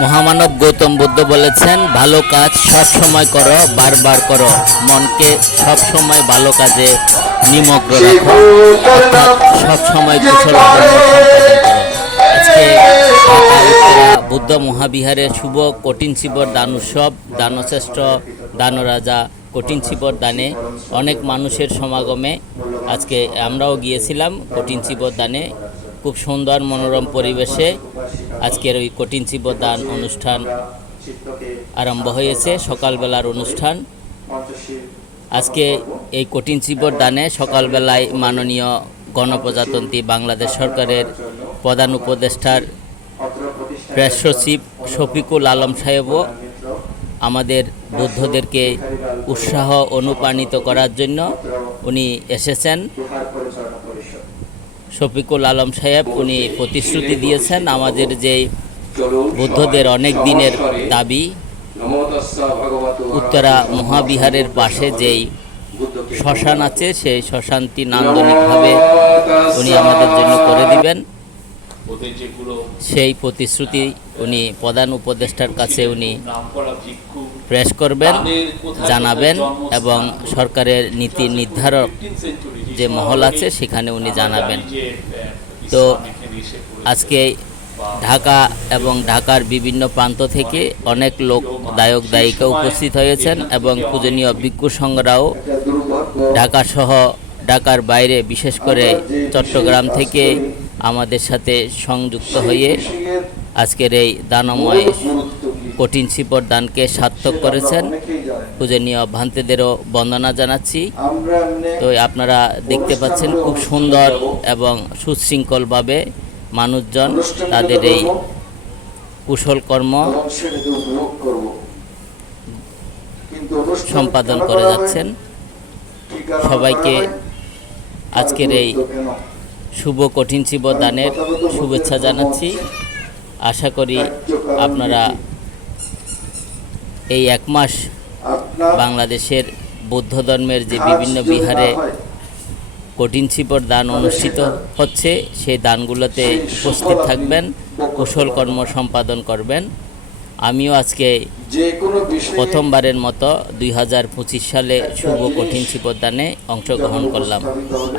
মহামানব গৌতম বুদ্ধ বলেছেন, ভালো কাজ সব সময় করো, বারবার করো, মনকে সব সময় ভালো কাজে নিমগ্ন রাখো, অর্থাৎ সব সময় কুশল কর্ম সম্পাদন করো। আজকে ঢাকা উত্তরা বুদ্ধ মহাবিহারের শুভ কঠিন শিবর দান উৎসব, দানশ্রেষ্ঠ দানরাজা কঠিন শিবর দানে অনেক মানুষের সমাগমে আজকে আমরাও গিয়েছিলাম কঠিন শিবর দানে। খুব সুন্দর মনোরম পরিবেশে আজকের ওই কঠিন শিবর দান অনুষ্ঠান আরম্ভ হয়েছে। সকালবেলার অনুষ্ঠান। আজকে এই কঠিন শিবর দানে সকালবেলায় মাননীয় গণপ্রজাতন্ত্রী বাংলাদেশ সরকারের প্রধান উপদেষ্টার প্রেস সচিব শফিকুল আলম সাহেবও আমাদের বৌদ্ধদেরকে উৎসাহ অনুপ্রাণিত করার জন্য উনি এসেছেন। শফিকুল আলম সাহেব উনি প্রতিশ্রুতি দিয়েছেন, আমাদের যে বৌদ্ধদের অনেক দিনের দাবি উত্তরা মহাবিহারের পাশে যেই শ্মশান আছে সেই শ্মশানটি নান্দনিকভাবে উনি আমাদের জন্য করে দিবেন। সেই প্রতিশ্রুতি উনি প্রধান উপদেষ্টার কাছে উনি প্রেস করবেন, জানাবেন এবং সরকারের নীতি নির্ধারক যে মহল আছে সেখানে উনি জানাবেন। তো আজকে ঢাকা এবং ঢাকার বিভিন্ন প্রান্ত থেকে অনেক লোক দায়ক দায়িকা উপস্থিত হয়েছেন এবং পূজনীয় ভিক্ষু সংঘরাও ঢাকা সহ ঢাকার বাইরে বিশেষ করে চট্টগ্রাম থেকে আমাদের সাথে সংযুক্ত হয়ে আজকের এই দানময় কঠিন শিবর দানকে সার্থক করেছেন। পূজনীয় ভান্তেদেরও বন্দনা জানাচ্ছি। তো আপনারা দেখতে পাচ্ছেন খুব সুন্দর এবং সুশৃঙ্খলভাবে মানুষজন তাদের এই কুশল কর্ম সম্পাদন করে যাচ্ছেন। সবাইকে আজকের এই শুভ কঠিন শিবর দানের শুভেচ্ছা জানাচ্ছি। আশা করি আপনারা এই এক মাস বাংলাদেশের বৌদ্ধ ধর্মের যে বিভিন্ন বিহারে কঠিন শিবর দান অনুষ্ঠিত হচ্ছে সেই দানগুলোতে উপস্থিত থাকবেন, কুশল কর্ম সম্পাদন করবেন। আমিও আজকে প্রথমবারের মতো 2025 সালে শুভ কঠিন শিবর দানে অংশগ্রহণ করলাম।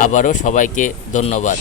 আবারও সবাইকে ধন্যবাদ।